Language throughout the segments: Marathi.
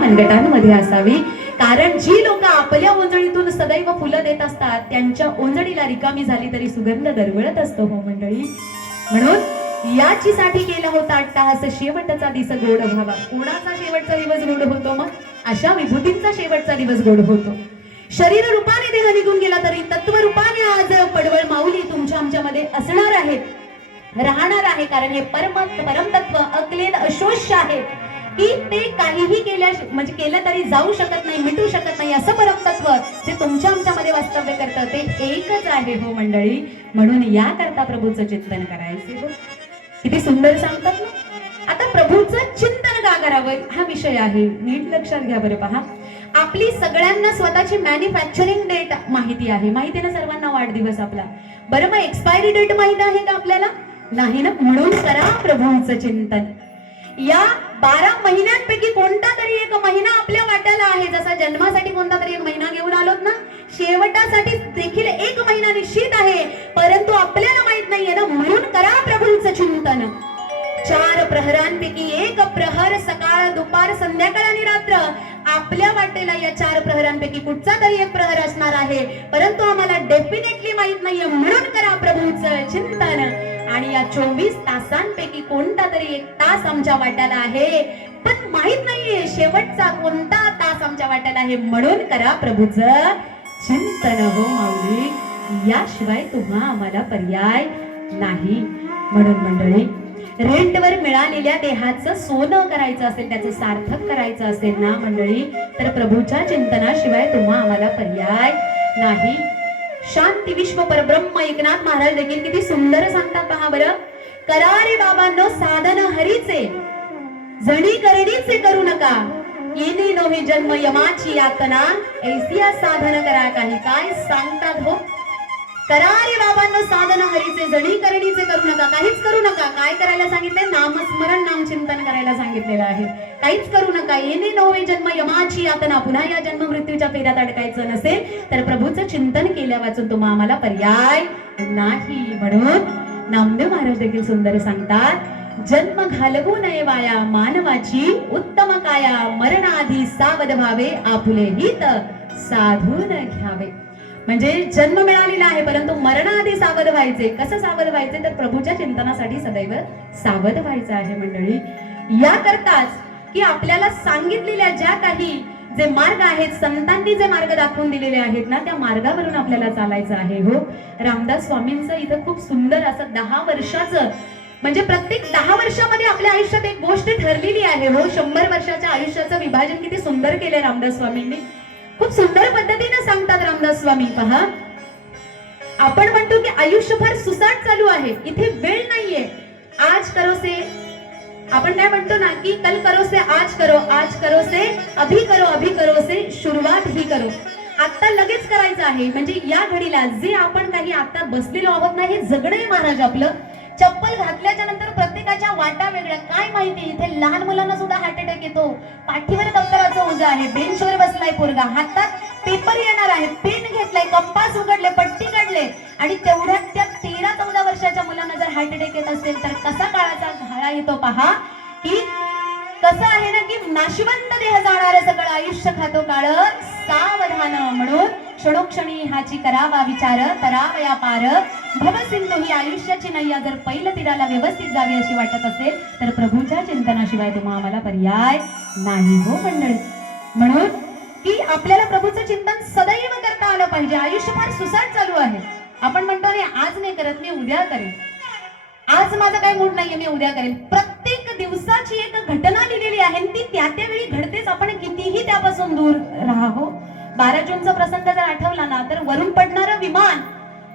मनगटांमध्ये असावी. कारण जी लोक आपल्या ओंजळीतून सदैव फुलं देत असतात त्यांच्या ओंजळीला रिकामी झाली तरी सुगंध दरवळत असतो हो मंडळी. म्हणून याची साठी केला होता अट्टहास, शेवटचा दिस गोड व्हावा. कोणाचा शेवटचा दिवस गोड होतो? मग अशा विभूतींचा शेवटचा दिवस गोड होतो. शरीर रूपाने देह निघून गेला तरी तत्व रूपाने आज पडवळ माऊली तुमच्या आमच्यामध्ये असणार आहेत, राहणार आहे. कारण हे परमतत्व अक्लेद अशोष्य आहे की ते काहीही म्हणजे केलं तरी जाऊ शकत नाही, मिटू शकत नाही. असं परमतत्व जे तुमच्या आमच्यामध्ये वास्तव्य करतं ते एकच आहे हो मंडळी. म्हणून या करता प्रभूचं चिंतन करायचे हो. किती सुंदर सांगतात ना. आता प्रभूचं चिंतन का करावं हा विषय आहे. नीट लक्षात घ्या बरं. पहा, आपली सगळ्यांना स्वतःची मॅन्युफॅक्चरिंग डेट माहिती आहे. माहिती आहे ना सर्वांना वाढदिवस आपला. बरं, मग एक्सपायरी डेट माहिती आहे का आपल्याला? नाही ना. म्हणून करा प्रभूंचं चिंतन. या 12 महिन्यांपैकी कोणता तरी एक महिना आपल्या वाट्याला आहे. जसा जन्मासाठी कोणता तरी एक महिना घेऊन आलोत ना, शेवटासाठी देखील एक महिना निश्चित आहे, परंतु आपल्याला माहित नाहीये ना. म्हणून करा प्रभूंचं चिंतन. 4 प्रहरांपैकी एक प्रहर सकाळ, दुपार, संध्याकाळ आणि रात्र आपल्या वाटेला या 4 प्रहरांपैकी कुठचा तरी एक प्रहर असणार आहे, परंतु आम्हाला डेफिनेटली माहित नाहीये. म्हणून करा प्रभूंचं चिंतन. आणि या 24 तासांपैकी कोणता तरी एक तास आमच्या वाट्याला आहे, पण माहित नाहीये शेवटचा कोणता तास आमच्या वाट्याला आहे. म्हणून करा प्रभूचं चिंतन हो माऊली. याशिवाय तुम्हा आम्हाला पर्याय नाही. म्हणून मंडळी, रेंटवर मिळालेल्या देहाचं सोनं करायचं असेल, त्याचं सार्थक करायचं असेल ना मंडळी, तर प्रभूच्या चिंतनाशिवाय तुम्हा आम्हाला पर्याय नाही. शांती विश्व परब्रह्म एकनाथ महाराज देखील किती सुंदर सांगतात. पहा बरं, करा रे बाबांनो साधन हरीचे, जणी करणीचे करू नका. येणे नोहे जन्म यमाची यातना, ऐसिया साधन करा काही. काय सांगतात हो. करा रे बाबांनो साधन हरीचे, जणी करणीचे करू नका. काहीच करू नका. काय करायला सांगितले? नामस्मरण, नामचिंतन करायला सांगितलेलं आहे. काहीच करू नका. येणे नोवे जन्म यमाची यातना. पुन्हा या जन्म मृत्यूच्या फेऱ्यात अडकायचं नसेल तर प्रभूचं चिंतन केल्या वाचून तुम्हा आम्हाला पर्याय नाही. म्हणून नामदेव महाराज देखील सुंदर सांगतात, जन्म घालवू नये वाया मानवाची उत्तम काया, मरणाआधी सावध व्हावे आपुले हित साधून घ्यावे. म्हणजे जन्म मिळालेला आहे परंतु मरणाआधी सावध व्हायचे. कसं सावध व्हायचे? तर प्रभूच्या चिंतनासाठी सदैव सावध व्हायचं आहे मंडळी. या करताच की आपल्याला सांगितलेल्या ज्या काही जे मार्ग आहेत, संतांनी जे मार्ग दाखवून दिलेले आहेत ना, त्या मार्गावरून आपल्याला चालायचं आहे हो. रामदास स्वामींचं इथं खूप सुंदर असं 10 वर्षाचं, म्हणजे प्रत्येक 10 वर्षामध्ये आपल्या आयुष्यात एक गोष्ट ठरलेली आहे हो. 100 वर्षाच्या आयुष्याचं विभाजन किती सुंदर केलंय रामदास स्वामींनी. खूप सुंदर पद्धतीने सांगतात रामदास स्वामी. पहा, आपण म्हणतो की आयुष्य फार सुसाट चालू आहे, इथे वेळ नाहीये. आज करो से, आपण काय म्हणतो ना की कल करो से आज करो, आज करो से अभी करो, अभी करो से शुरुआत ही करो. आता लगेच करायचं आहे. म्हणजे या घडीला जे आपण काही आता बसलेलो आहोत ना, हे जगणं आहे महाराज आपलं. चप्पल घातल्याच्या नंतर प्रत्येकाच्या वाटा वेगळ्या. काय माहिती, इथे लहान मुलांना सुद्धा हार्ट अटॅक येतो. पाठीवर दप्तराचं ओझं आहे, बेंचवर बसलाय पोरगा, हातात पेपर येणार आहे, पेन घेतलाय, कंपास उघडले, पट्टी काढले, आणि तेवढ्यात त्या 13-14 वर्षाच्या मुलांना जर हार्ट अटॅक येत असेल तर कसा काळाचा घाळा येतो. पहा की कसं आहे ना की नाशवंत देह जाणार सगळं आयुष्य खातो काळ, सावधान. म्हणून क्षणोक्षणी हाची करावा विचार, करावया पार. भवसिंधू ही आयुष्याची नैया जर पहिलं तीराला व्यवस्थित जावी अशी वाटत असेल तर प्रभूच्या चिंतनाशिवाय तुम्हा आम्हाला पर्याय नाही हो मंडळी. म्हणून की आपल्याला प्रभूचं चिंतन सदैव करता आलं पाहिजे. आयुष्य फार सुसाट चालू आहे. आपण म्हणतो नाही आज नाही करत, मी उद्या करेन. आज माझा काही मूड नाहीये, मी उद्या करेन. प्रत्येक दिवसाची एक घटना लिहिलेली आहे, ती त्या त्यावेळी घडतेच. आपण कितीही त्यापासून दूर राहावं. 12 जूनचा प्रसंग जर आठवला ना तर वरून पडणारं विमान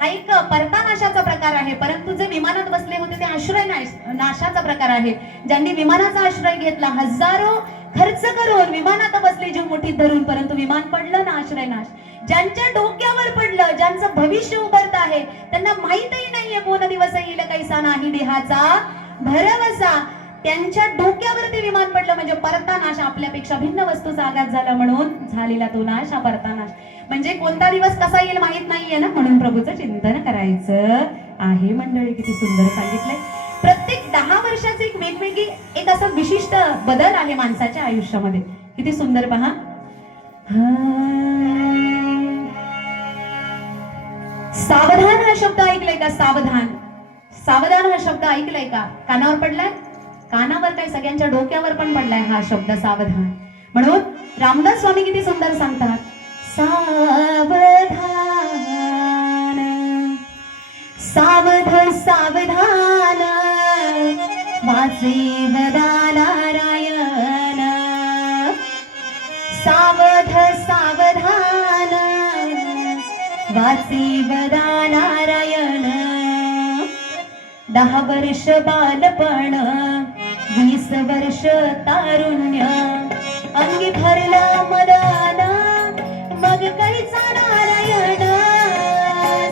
हा एक परतानाशाचा प्रकार आहे, परंतु जे विमानात बसले होते ते आश्रय नाशाचा प्रकार आहे. ज्यांनी विमानाचा आश्रय घेतला, हजारो खर्च करून विमानात बसले जीव मुठीत धरून, परंतु विमान पडलं ना, आश्रय नाश. ज्यांच्या डोक्यावर पडलं, ज्यांचं भविष्य उभरत आहे, त्यांना माहितही नाहीये कोण दिवस येईल कैसा नाही देहाचा भरवसा. त्यांच्या डोक्यावर ते विमान पडलं म्हणजे परतानाश. आपल्यापेक्षा भिन्न वस्तूचा आघात झाला म्हणून झालेला तो नाश हा परतानाश. म्हणजे कोणता दिवस कसा येईल माहित नाहीये ना, म्हणून प्रभूचं चिंतन करायचं आहे मंडळी. किती सुंदर सांगितलंय. प्रत्येक 10 वर्षाचे एक वेगवेगळी एक असं विशिष्ट बदल आहे माणसाच्या आयुष्यामध्ये. किती सुंदर पहा. सावधान हा शब्द ऐकलाय का? सावधान, सावधान हा शब्द ऐकलाय का? कानावर पडलाय? कानावर काय, सगळ्यांच्या डोक्यावर पण पडलाय हा शब्द सावधान. म्हणून रामदास स्वामी किती सुंदर सांगतात, सावधान सावध सावधान वाचेवदा नारायण. सावध सावधान वाचेवदा नारायण. 10 वर्ष बालपण 20 वर्ष तारुण्य, अंगी भरला मदान मग कैचा नारायण.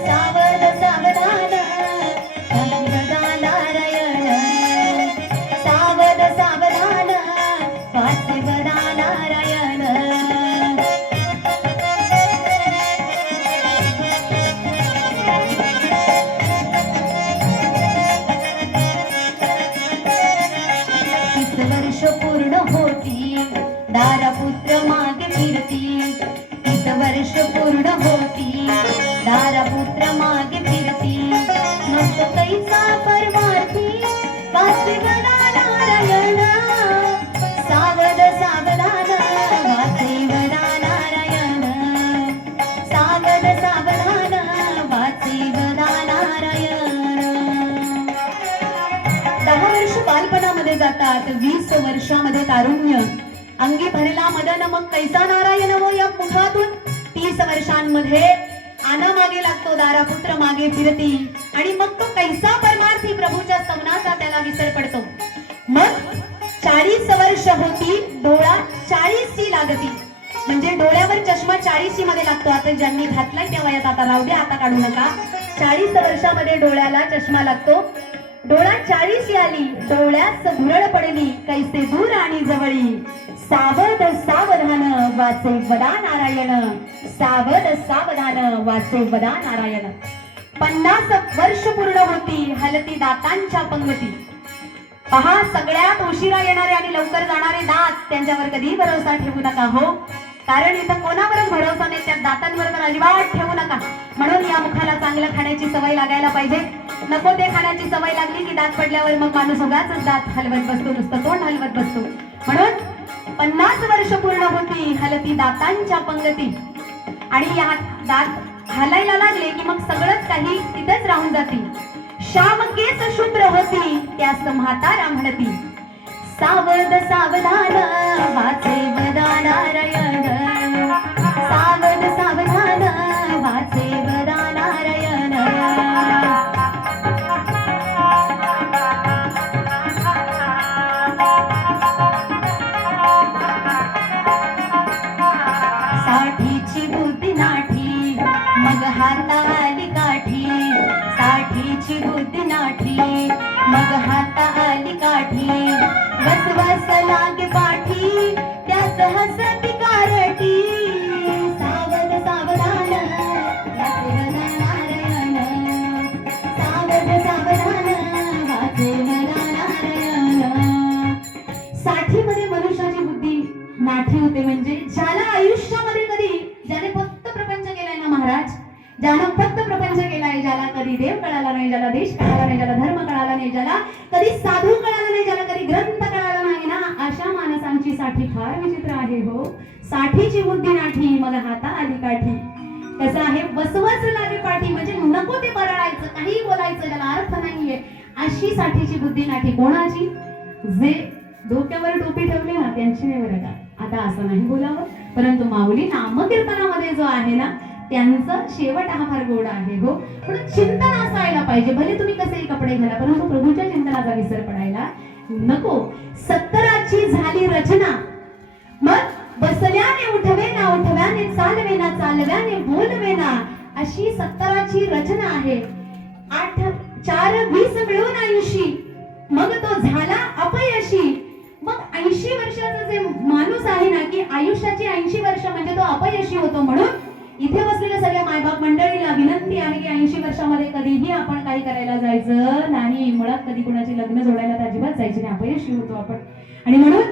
सावध सावधान वाचेवदा नारायण. सावध सावधान वाचेवदा नारायण. पूर्ण होती दारापुत्र मागे फिरती. 30 वर्ष पूर्ण होती दारापुत्र मागे फिरती. मग तो कैचा परमार्थी वाचेवदा नारायण. सावध सावधान वाचेवदा नारायण. सावध सावधान वाचेवदा नारायण. 10 वर्ष बालपणामध्ये जातात, 20 वर्षामध्ये तारुण्य, अंगी भरला मदन मग कैसा नारायण. व या मुखातून 30 वर्षांमध्ये आना मागे लागतो, दारापुत्र मागे फिरती. आणि मग तो कैसा परमार्थी, प्रभूच्या स्तवनाचा त्याला विसर पडतो. मग 40 वर्ष होती, डोळा 40ची लागती. म्हणजे डोळ्यावर चष्मा 40 मध्ये लागतो. आता ज्यांनी घातलाय त्या वयात आता राहू द्या, आता काढू नका. 40 वर्षामध्ये डोळ्याला चष्मा लागतो. डोळा 40 आली, डोळ्यास भुरळ पडली, कैसे दूर आणि जवळी. सावध सावधान वाचेवदा नारायण. सावध सावधान वाचेवदा नारायण. 50 वर्ष पूर्ण होती, हलती दातांच्या पंगती. पहा, सगळ्यात उशिरा येणारे आणि लवकर जाणारे दात, त्यांच्यावर कधी भरोसा ठेवू नका हो. कारण इथं कोणावरच भरोसा नाही, त्या दातांवर तर अजिबात ठेवू नका. म्हणून या मुखाला चांगलं खाण्याची सवय लागायला पाहिजे. नको ते खाण्याची सवय लागली की दात पडल्यावर मग माणूस उगाच दात हलवत बसतो, नुसतं तोंड हलवत बसतो. म्हणून 50 वर्ष पूर्ण होती, हलती दातांच्या पंगती. आणि या दात हलायला लागले की मग सगळंच काही तिथेच राहून जाते. श्याम केस शूद्र होती, त्यास म्हातारा म्हणती. सावध सावधान वाचेवदा नारायण. सावध सावधान वाचेवदा नारायण. साठीची बुद्धी नाठी मग हाताली काठी. साठीची बुद्धी नाठी मग हाताली काठी. वसवस लागे पाठी त्यास हसती कारटी. सावध सावधान वाचेवदा नारायण. सावध सावधान वाचेवदा नारायण. 60 मध्ये मनुष्याची बुद्धी नाठी होते. म्हणजे ज्याला आयुष्यामध्ये कधी, ज्याने फक्त प्रपंच केलाय ना महाराज, ज्यानं फक्त प्रपंच केलाय, ज्याला कधी देव कळाला नाही, ज्याला देश कळाला नाही, ज्याला धर्म कळाला नाही, ज्याला कधी साधू कळाला नाही, ज्याला कधी ग्रंथ कळाला नाही ना, अशा माणसांची साठी फार विचित्र आहे हो. 60ची बुद्धी नाठी मग हाता आली काठी. कसं आहे, वसवस लागे पाठी. म्हणजे नको ते बरळायचं, काही बोलायचं, ज्याला अर्थ नाहीये, अशी 60ची बुद्धी नाठी. कोणाची? जे डोक्यावर टोपी ठेवली ना त्यांची नाही बरं का. आता असं नाही बोलावं, परंतु माऊली नामकीर्तनामध्ये जो आहे ना त्यांचं शेवट हा फार गोड आहे हो. पण चिंतन असायला पाहिजे. भले तुम्ही कसेही कपडे घाला, परंतु प्रभूच्या चिंतनाचा विसर पडायला नको. 70ची झाली रचना, मग बसल्याने उठवेना, उठव्याने चालवेना, चालव्याने बोलवेना, अशी 70ची रचना आहे. 8 4 20 मिळून 80, मग तो झाला अपयशी. मग 80 वर्षाचा जे माणूस आहे ना, की आयुष्याची 80 वर्ष म्हणजे तो अपयशी होतो. म्हणून इथे बसलेल्या सगळ्या मायबाप मंडळीला विनंती आहे की 80 वर्षामध्ये कधीही आपण काही करायला जायचं नाही. मुळात कधी कुणाची लग्न जोडायला तर अजिबात जायची नाही, अपयशी होतो आपण. आणि म्हणून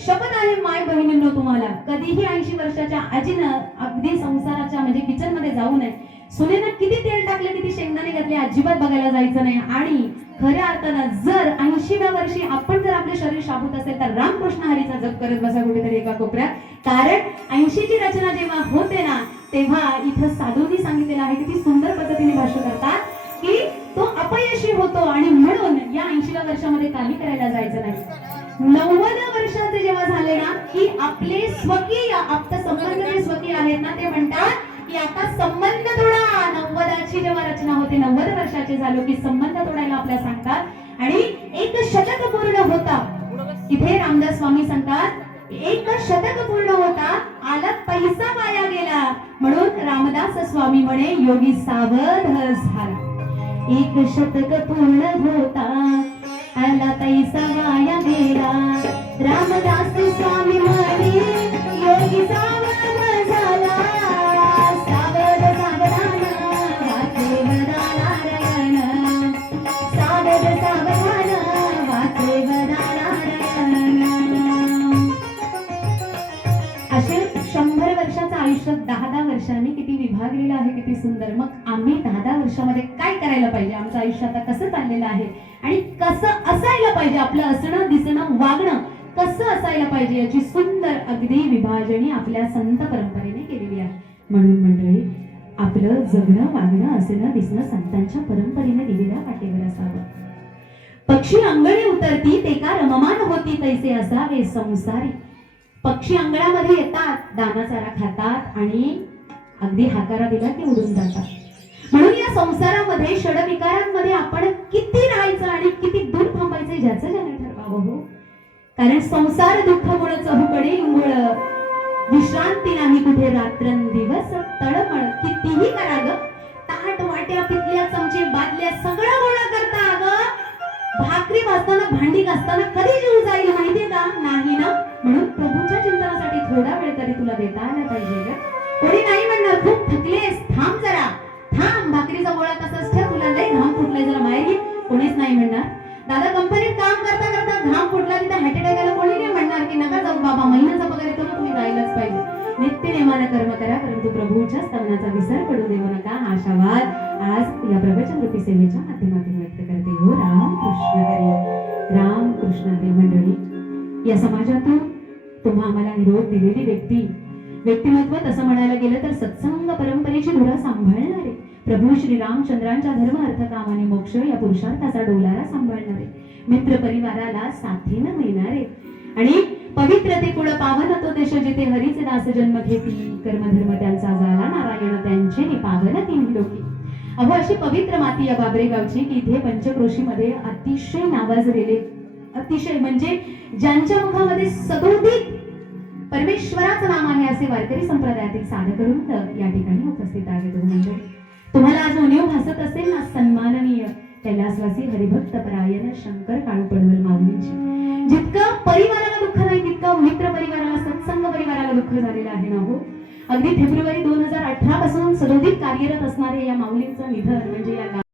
शपथ आहे माय बहिणींनो तुम्हाला, कधीही 80 वर्षाच्या आजीनं अगदी संसाराच्या म्हणजे किचन मध्ये जाऊ नये. सुनेनं किती तेल टाकले, किती शेंगदाणे घातले, अजिबात बघायला जायचं नाही. आणि खऱ्या अर्थानं जर 80व्या वर्षी आपण जर आपले शरीर शाबूत असेल तर रामकृष्ण हरीचा जप करत बसा कुठेतरी एका कोपऱ्यात. कारण 80ची रचना जेव्हा होते ना, तेव्हा इथं साधूंनी सांगितलेलं आहे, किती सुंदर पद्धतीने भाष्य करतात की तो अपयशी होतो आणि म्हणून या 80व्या वर्षामध्ये काही करायला जायचं नाही. 90 वर्षाचे जेव्हा झाले ना, की आपले स्वकीय आप्त संबंध जे स्वकीय आहेत ना, ते म्हणतात की आता संबंध तोडा. 90ची जेव्हा रचना होते, 90 वर्षाचे झालो की संबंध तोडायला आपल्याला सांगतात आणि 1 शतक पूर्ण होता. इथे रामदास स्वामी सांगतात 1 शतक पूर्ण होता, आला पैसा वाया गेला. म्हणून रामदास स्वामी म्हणे योगी सावध झाला. 1 शतक पूर्ण होता, आला पैसा वाया गेला. रामदास स्वामी म्हणे योगी सावध झाला. सावध सावधान वाचे वरदानारायण. सावध सावधान वाचे वरदानारायण. असे 100 वर्षाचं आयुष्य 10-10 वर्षांनी किती विभागलेलं आहे, किती सुंदर. मग आम्ही 10-10 वर्षामध्ये काय करायला पाहिजे, आमचं आयुष्य आता कसं चाललेलं आहे आणि कसं असायला पाहिजे, आपलं असणं दिसणं वागणं कसं असायला पाहिजे, याची सुंदर अगदी विभाजणी आपल्या संत परंपरेने केलेली आहे. म्हणून मंडळी, आपलं जगणं वागणं असणं दिसणं संतांच्या परंपरेने दिलेल्या वाटेवर असावं. पक्षी अंगणी उतरती ते का रममान होती, तैसे असावे संसारी. पक्षी अंगणामध्ये येतात, दाना चारा खातात आणि अगदी हाकारा दिला की उडून जातात. म्हणून या संसारामध्ये षडविकारांमध्ये आपण किती राहायचं आणि किती दूर थांबायचं ज्याचं ज्याने ठरवावं हो. कारण संसार दुःख गुण चहूकडे इंगोळ, विश्रांती नाही कुठे रात्रंदिवस तळमळ. कितीही करा ग, ताट वाट्या पितल्या चमचे बादल्या सगळं गोळा करता. अगं भाकरी भाजताना भांडी घासताना कधी जीव जाईल माहितीये का? नाही ना. म्हणून प्रभूच्या चिंतनासाठी थोडा वेळ तरी तुला देता आला पाहिजे ग. कोणी नाही म्हणणार खूप थकलेस, थांब जरा, थांब, भाकरीचा गोळा तसाच ठेव, तुला लय घाम फुटलाय, जरा बाहेर घे. कोणीच नाही म्हणणार. दादा कंपनीत काम करता करता घाम फुटला, तिथे हार्ट अटॅक आला, कोणी नाही म्हणणार की नका जाऊ बाबा, महिन्याचा पगार येतो ना, तुम्ही जायलाच पाहिजे. नित्य नेमानं कर्म करा, परंतु प्रभूच्या स्तवनाचा विसर पडू देऊ नका. हा आशावाद आज या प्रवचन रूपी सेवेच्या माध्यमातून व्यक्त करते हो. राम कृष्ण हरी, राम कृष्ण हरी. मंडळी, या समाजातून तुम्हा आम्हाला निरोप दिलेली व्यक्तिमत्व तसं म्हणायला गेलं तर सत्संग परंपरेची धुरा सांभाळणारे प्रभू श्री रामचंद्रांच्या धर्म अर्थ काम आणि मोक्ष या पुरुषार्थाचा डोलारा सांभाळणारे, मित्र परिवाराला साथीनं नेणारे आणि पवित्र ते कुळ पावन तो देश जिथे हरीचे दास जन्म घेती, कर्मधर्म त्यांचा झाला नारायण त्यांचे पावन तीन लोकी. अहो अशी पवित्र माती या बाबरे गावची की इथे पंचक्रोशीमध्ये अतिशय नावाजलेले, अतिशय म्हणजे ज्यांच्या मुखामध्ये सदोदित परमेश्वराचं नाम आहे असे वारकरी संप्रदायातील साधक वृंद या ठिकाणी उपस्थित आहेत. म्हणजे तुम्हाला आज उणीव भासत असेल ना, सन्माननीय कैलासवासी हरिभक्त परायण शंकर काळू पडवल माऊलींची. जितकं परिवाराला दुःख नाही तितकं मित्र परिवाराला, सत्संग परिवाराला दुःख झालेलं आहे ना हो. अगदी फेब्रुवारी 2018 पासून सदोदित कार्यरत असणारे या माऊलींचं निधन म्हणजे या